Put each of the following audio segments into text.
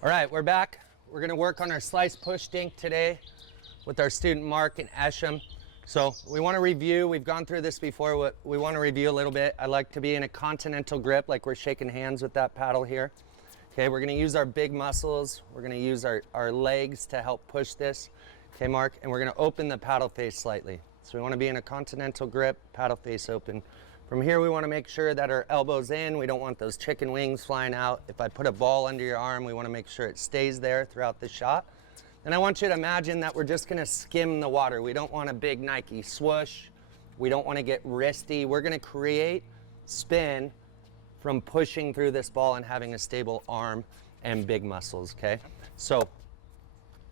All right, we're back. We're gonna work on our slice push dink today with our student Mark and Esham. So we wanna review, we've gone through this before, we wanna review a little bit. I like to be in a continental grip, like we're shaking hands with that paddle here. Okay, we're gonna use our big muscles. We're gonna use our legs to help push this. Okay, Mark, and we're gonna open the paddle face slightly. So we wanna be in a continental grip, paddle face open. From here, we want to make sure that our elbow's in. We don't want those chicken wings flying out. If I put a ball under your arm, we want to make sure it stays there throughout the shot. And I want you to imagine that we're just going to skim the water. We don't want a big Nike swoosh. We don't want to get wristy. We're going to create spin from pushing through this ball and having a stable arm and big muscles, okay? So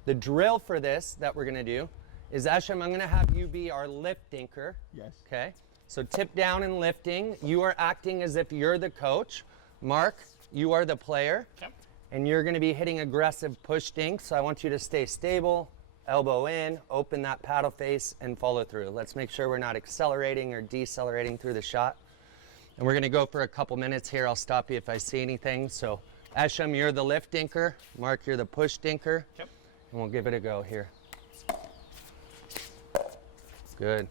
the drill for this that we're going to do is, Esham, I'm going to have you be our lift dinker. Yes. Okay? So tip down and lifting. You are acting as if you're the coach. Mark, you are the player. Yep. And you're going to be hitting aggressive push dinks. So I want you to stay stable, elbow in, open that paddle face, and follow through. Let's make sure we're not accelerating or decelerating through the shot. And we're going to go for a couple minutes here. I'll stop you if I see anything. So Esham, you're the lift dinker. Mark, you're the push dinker. Yep. And we'll give it a go here. Good.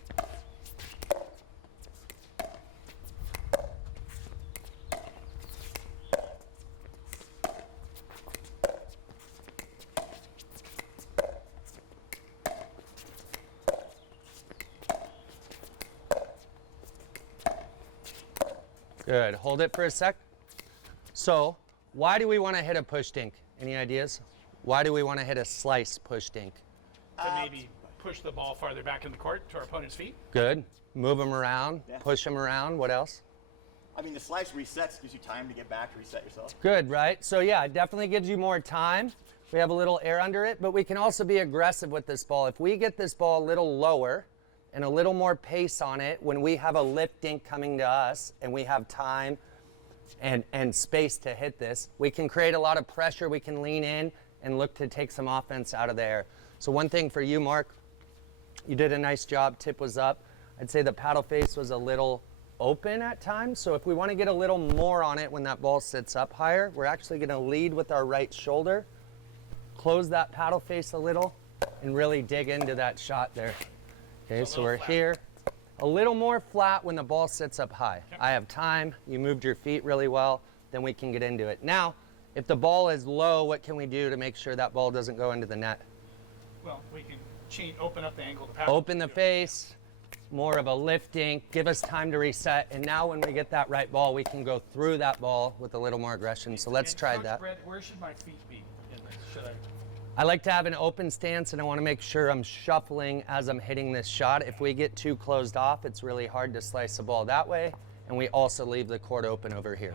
Good. Hold it for a sec. So, why do we want to hit a push dink? Any ideas? Why do we want to hit a slice push dink? To maybe push the ball farther back in the court to our opponent's feet. Good. Move them around, Yeah. push them around. What else? I mean, the slice resets, gives you time to get back, to reset yourself. Good, right? So yeah, it definitely gives you more time. We have a little air under it, but we can also be aggressive with this ball. If we get this ball a little lower and a little more pace on it, when we have a lift dink coming to us and we have time and space to hit this, we can create a lot of pressure. We can lean in and look to take some offense out of the air. So one thing for you, Mark, you did a nice job. Tip was up. I'd say the paddle face was a little open at times. So if we want to get a little more on it when that ball sits up higher, we're actually going to lead with our right shoulder, close that paddle face a little, and really dig into that shot there. Okay, so we're here. A little more flat when the ball sits up high. Yep. I have time. You moved your feet really well. Then we can get into it. Now, if the ball is low, what can we do to make sure that ball doesn't go into the net? Well, we can open up the angle of the paddle. Open the face, more of a lifting, give us time to reset. And now when we get that right ball, we can go through that ball with a little more aggression. So let's try Coach that. Brett, where should my feet be in this? Should I? I like to have an open stance, and I want to make sure I'm shuffling as I'm hitting this shot. If we get too closed off, it's really hard to slice the ball that way, and we also leave the court open over here.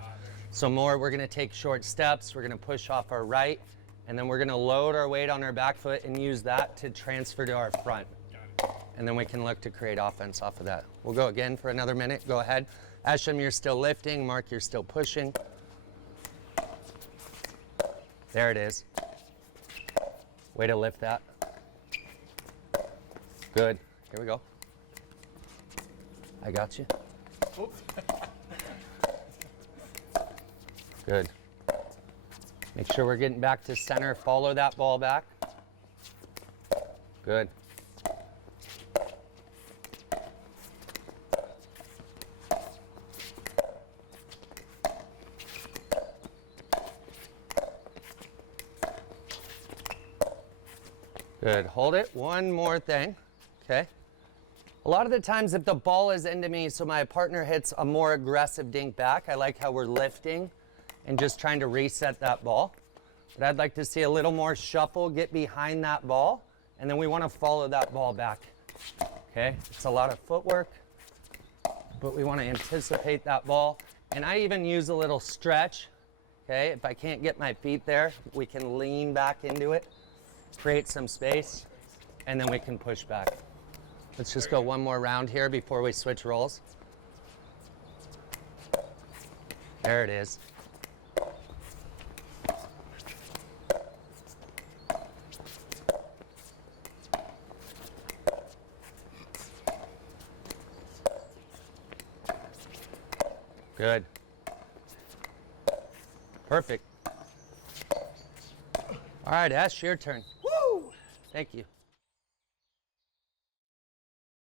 So more, we're going to take short steps, we're going to push off our right, and then we're going to load our weight on our back foot and use that to transfer to our front. And then we can look to create offense off of that. We'll go again for another minute. Go ahead. Esham, you're still lifting. Mark, you're still pushing. There it is. Way to lift that. Good. Here we go. I got you. Oops. Good. Make sure we're getting back to center. Follow that ball back. Good. Good. Hold it. One more thing. Okay. A lot of the times if the ball is into me, so my partner hits a more aggressive dink back, I like how we're lifting and just trying to reset that ball. But I'd like to see a little more shuffle, get behind that ball, and then we want to follow that ball back. Okay? It's a lot of footwork, but we want to anticipate that ball. And I even use a little stretch. Okay? If I can't get my feet there, we can lean back into it, create some space, and then we can push back. Let's just go one more round here before we switch roles. There it is. Good. Perfect. All right, Ash, your turn. Woo! Thank you.